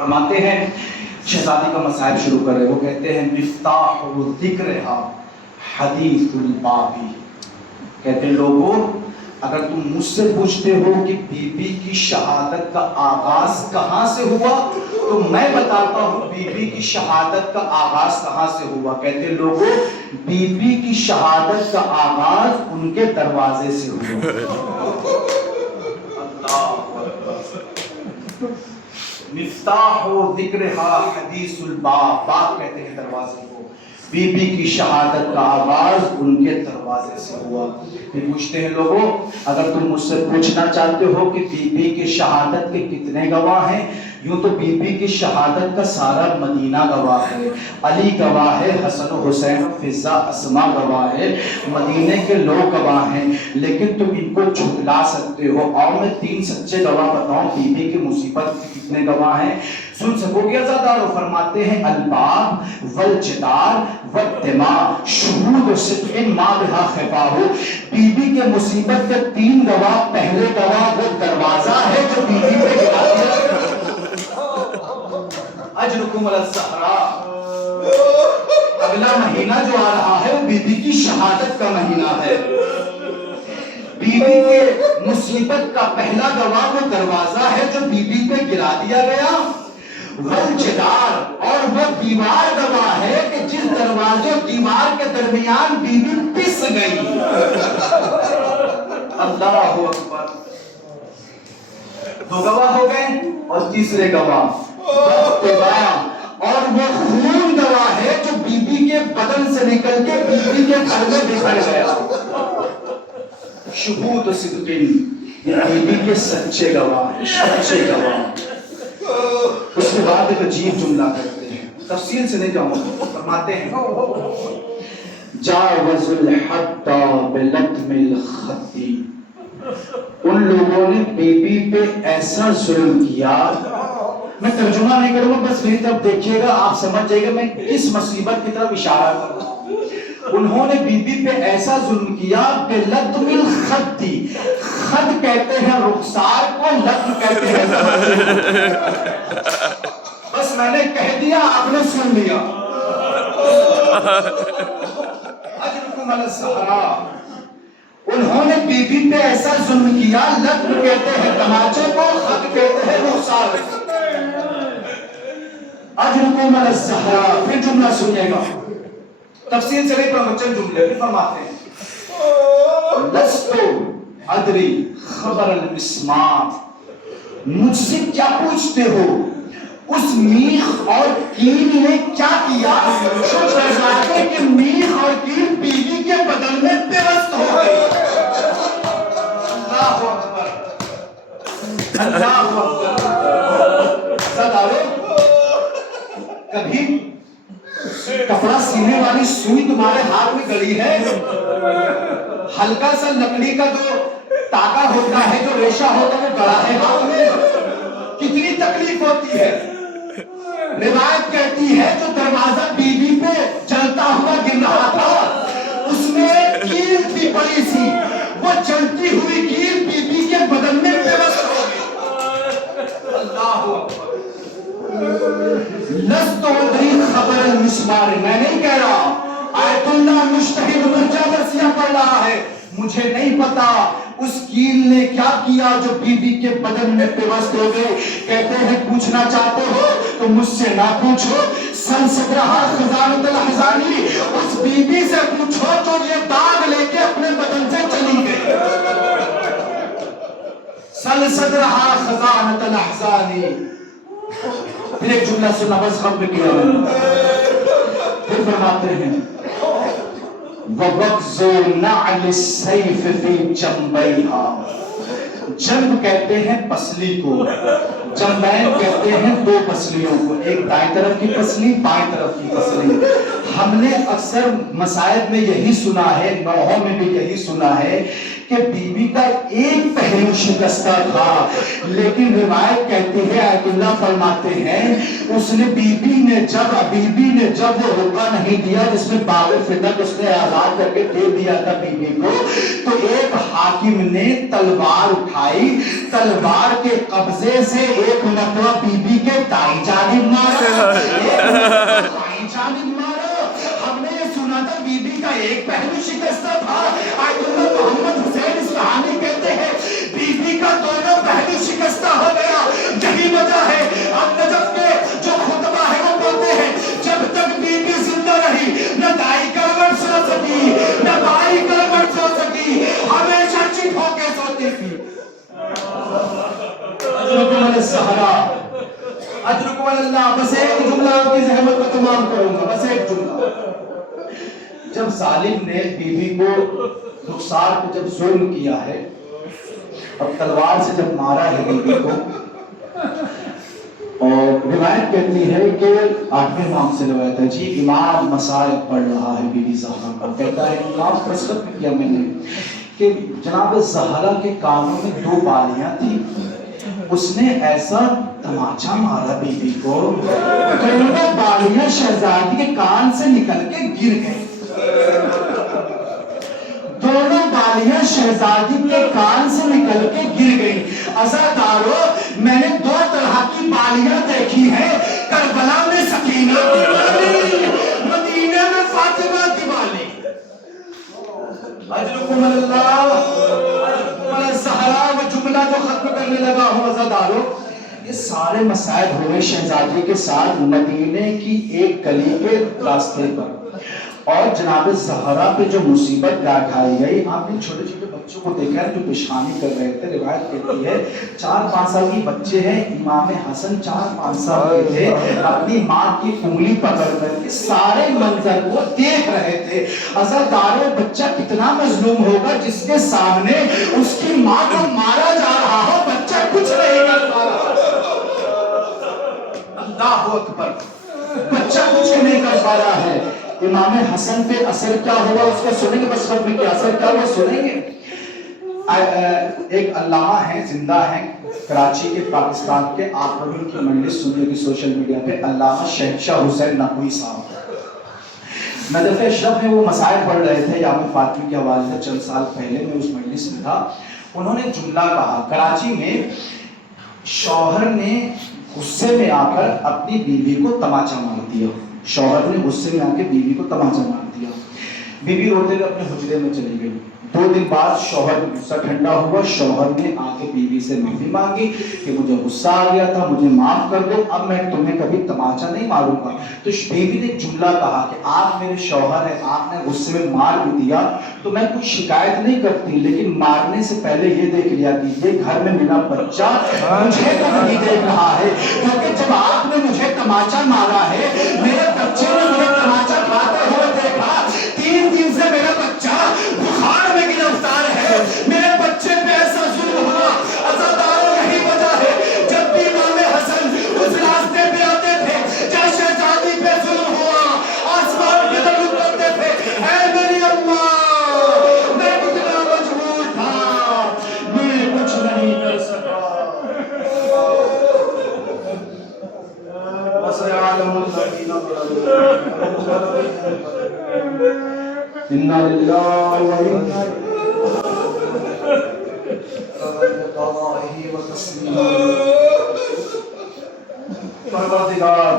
فرماتے ہیں شہزادی کا مصائب شروع کر رہے، وہ کہتے ہیں مفتاح ذکرھا حدیث البابی، کہتے ہیں لوگوں اگر تم مجھ سے پوچھتے ہو کہ بی بی کی شہادت کا آغاز کہاں سے ہوا تو میں بتاتا ہوں بی بی کی شہادت کا آغاز کہاں سے ہوا۔ کہتے ہیں لوگوں بی بی کی شہادت کا آغاز ان کے دروازے سے ہوا۔ مفتاح ذکرھا حدیث الباب، باب کہتے ہیں دروازے کو، بی بی کی شہادت کا آغاز ان کے دروازے سے ہوا۔ پھر پوچھتے ہیں لوگوں اگر تم مجھ سے پوچھنا چاہتے ہو کہ بی بی کی شہادت کے کتنے گواہ ہیں، یوں تو بی بی کی شہادت کا سارا مدینہ گواہ ہے، علی گواہ ہے، حسن و حسین و فضہ اسما گواہ ہے، مدینے کے لوگ گواہ ہیں، لیکن تم ان کو جھٹلا سکتے ہو۔ اور میں 3 سچے گواہ بتاؤں بی بی کی مصیبت کے کتنے گواہ ہیں، سن سکو گے عزادارو؟ فرماتے ہیں الباب والجدار والدماء شہود صدق ما بہا خفاہ، بی بی کے مصیبت کے 3 گواہ، پہلے گواہ وہ دروازہ ہے جو بی بی پہ گرا دیا، اجرکم علی الزہراء، اگلا مہینہ جو آ رہا ہے وہ بی بی کی شہادت کا مہینہ ہے۔ بی بی کے مصیبت کا پہلا گواہ وہ دروازہ ہے جو بی بی پہ گرا دیا گیا، والجدار، اور وہ دیوار گواہ ہے کہ جس دروازے اور دیوار کے درمیان بی بی پس گئی۔ اللہ اکبر، 2 گواہ ہو گئے اور تیسرے گواہ اور وہ خون گواہ ہے جو بی بی کے بدن سے نکل کے بی بی کے گھر میں بکھر گیا۔ شہود صدق، بی بی کے سچے گواہ، سچے گواہ۔ اس کے بعد ایک عجیب جملہ کرتے ہیں، تفصیل سے نہیں جاؤں گا، فرماتے ہیں جاوز الحد بلطم الخد، ان لوگوں نے بی بی پہ ایسا ظلم کیا، میں ترجمہ نہیں کروں گا، بس میری طرف دیکھیے گا، آپ سمجھ جائے گا میں کس مصیبت کی طرف اشارہ کر رہا ہوں۔ انہوں نے بی بی پہ ایسا ظلم کیا بلطم الخد، خد کہتے ہیں رخسار کو، لطم کہتے ہیں بس میں نے کہہ دیا آپ نے سن لیا۔ اجرکم علی الزہراء، انہوں نے بی بی پہ ایسا ظلم کیا، لطم کہتے ہیں تماچے کو، خد کہتے ہیں رخسار کو۔ اجرکم علی الزہراء، پھر جملہ سنیے گا، تفصیل سے نہیں پڑھا چند جملے، پھر فرماتے ہیں لست ادری خبر المسمار، مجھ سے کیا پوچھتے ہو اس میخ اور کیل نے کیا کیا جو شہزادے کے میخ اور کیل بیوی کے بدن میں پیوست ہو گئی۔ اللہ اکبر، اللہ اکبر۔ صدارو کبھی کپڑا سینے والی سوئی تمہارے ہاتھ میں گڑی ہے؟ ہلکا سا لکڑی کا جو تاکا ہوتا ہے، جو ریشہ ہوتا ہے، وہ گڑا ہے ہاتھ میں، کتنی تکلیف ہوتی ہے۔ روایت کہتی ہے جو دروازہ بی بی پہ چلتا ہوا گر رہا تھا، اس میں کیل تھی بڑی سی، وہ چلتی ہوئی کیل بی بی کے بدن میں پیوست ہو گئی۔ اللہ اکبر۔ لست ادری خبر المسمار، میں نہیں کہہ رہا، آیت اللہ مجتہد مرجع برسیہ پڑھ رہا ہے، مجھے نہیں پتا اس کیل نے کیا کیا جو بی بی کے بدن میں پیوست ہو گئے۔ کہتے ہیں پوچھنا چاہتے ہو تو مجھ سے نہ پوچھو، سن صدرہا خزانۃ الاحزانی، اس بی بی سے پوچھو جو یہ داغ لے کے اپنے بدن سے چلی گئی۔ سن صدرہا خزانۃ الاحزانی۔ پھر ایک جملہ سنا، بس ہم پہ کیا ہے، پھر فرماتے ہیں وَوَقْزُ نَعْلِ السَّيْفِ فِي جَنْبَيْهَا، جنب کہتے ہیں پسلی کو، جنبین کہتے ہیں 2 پسلیوں کو، ایک دائیں طرف کی پسلی، بائیں طرف کی پسلی۔ ہم نے اکثر مسائب میں یہی سنا ہے، نوحوں میں بھی یہی سنا ہے کہ بیوی کا ایک پہلو شکستہ تھا، لیکن روایت کہتی ہے، آیت اللہ فرماتے ہیں، اس نے بیوی نے جب وہ حقہ نہیں دیا جس میں باغ فتق اس نے آزاد کر کے دے دیا تھا بیوی کو، تو ایک حاکم نے تلوار اٹھائی، تلوار کے قبضے سے ایک مرتبہ بیوی کے دائیں جانب مارا، بائیں جانب مارا۔ ہم نے یہ سنا تھا بیوی کا ایک پہلو شکستہ تھا، آیت اللہ محمد حسین اصفہانی کہتے ہیں بیوی کا دونوں پہلو شکستہ ہو گیا۔ یہی وجہ ہے اب نجف کے جو خطبہ ہے وہ بولتے ہیں، جب تک بیوی زندہ رہی نہ دائیں کروٹ سو سکی نہ بائیں کروٹ سو سکی، ہمیشہ چپ ہو کے سوتی تھی۔ اجرکم علی الزہرا، اجرکم علی اللہ۔ بس ایک جملہ آپ کی زحمت کو تمام کروں گا، بس ایک جملہ۔ جب ظالم نے بیوی کو رخسار پہ جب ظلم کیا ہے اور تلوار سے جب مارا ہے بیوی کو، اور روایت کہتی ہے کہ 8ویں امام سے روایت ہے، جی امام مسائب پڑھ رہا ہے بیوی زہرا کا، کہتا ہے امام پرسکت کیا میں نے کہ جناب زہرا کے کانوں میں 2 بالیاں تھی، اس نے ایسا تماچا مارا بیوی کو، دونوں بالیاں شہزادی کے کان سے نکل کے گر گئی، دونوں بالیاں شہزادی کے کان سے نکل کے گر گئی۔ عزادارو، میں نے 2 طرح کی بالیاں دیکھی ہیں، کربلا میں سکینہ کی بالی، مدینہ میں فاطمہ کی بالی۔ اجرکم اللہ، اجرکم علی الزہرا۔ وہ جملہ جو ختم کرنے لگا ہوں عزادارو، یہ سارے مسائل ہوئے شہزادی کے ساتھ مدینے کی ایک گلی کے راستے پر، اور جناب زہرا پہ جو مصیبت ڈھائی گئی، آپ نے چھوٹے چھوٹے بچوں کو دیکھا ہے جو پیشانی کر رہے تھے، روایت کہتی ہے 4-5 سال کی بچے ہیں، امام حسن 4-5 سال کے تھے، اپنی ماں کی انگلی پکڑ کر کے سارے منظر کو دیکھ رہے تھے۔ عزادارو، بچہ کتنا مظلوم ہوگا جس کے سامنے اس کی ماں کو مارا جا رہا ہو، بچہ کچھ نہیں کر پا رہا۔ اللہ اکبر، بچہ کچھ نہیں کر پا رہا ہے۔ امام حسن پہ اثر کیا ہوا اس کا سنیں گے، بس وقت میں کیا اثر کیا ہوا سنیں گے۔ ایک علامہ ہیں، زندہ ہیں کراچی کے، پاکستان کے، آپ لوگ ان کی مجلس سنیے گی سوشل میڈیا پہ، علامہ شہنشاہ حسین نقوی صاحب۔ نجف اشرف میں وہ مسائل پڑھ رہے تھے یام فاطمی کے حوالے سے، چند سال پہلے میں اس مجلس میں تھا، انہوں نے جملہ کہا، کراچی میں شوہر نے غصے میں آ کر اپنی بیوی کو تماچا مار دیا، شوہر نے غصے میں آ کے بیوی کو تماچا مار دیا، بیوی روتے ہوئے اپنے حجرے میں چلی گئی۔ 2 دن بعد شوہر غصہ ٹھنڈا ہوا، شوہر نے آ کے بیوی سے معافی مانگی کہ مجھے غصہ آ گیا تھا، مجھے معاف کر دو، اب میں تمہیں کبھی تماچا نہیں ماروں گا۔ تو بیوی نے جملہ کہا کہ آپ میرے شوہر ہیں، آپ نے غصے میں مار بھی دیا تو میں کچھ شکایت نہیں کرتی، لیکن مارنے سے پہلے یہ دیکھ لیا کیجیے گھر میں میرا بچہ مجھے تو نہیں دیکھ رہا ہے، کیونکہ جب آپ نے مجھے تماچا مارا ہے، میرے بچے نے مجھے تماچا کھاتے ہوئے دیکھا، 3 دن سے میرا بچہ بخار میں گرفتار ہے، میرے بچے پہ ایسا ظلم ہوا۔ عزادارو، یہی وجہ ہے جب بھی امام حسن اس راستے پہ آتے تھے جہاں شہزادی پہ ظلم ہوا، آسمان کی طرف کرتے تھے، اے میری اللہ، میں کتنا مجبور تھا، میں کچھ نہیں کر سکا۔ وَسَيَعْلَمُ الَّذِينَ اِنَّا لِلَّهِ وَإِنَّا إِلَيْهِ رَاجِعُونَ۔ پروردگار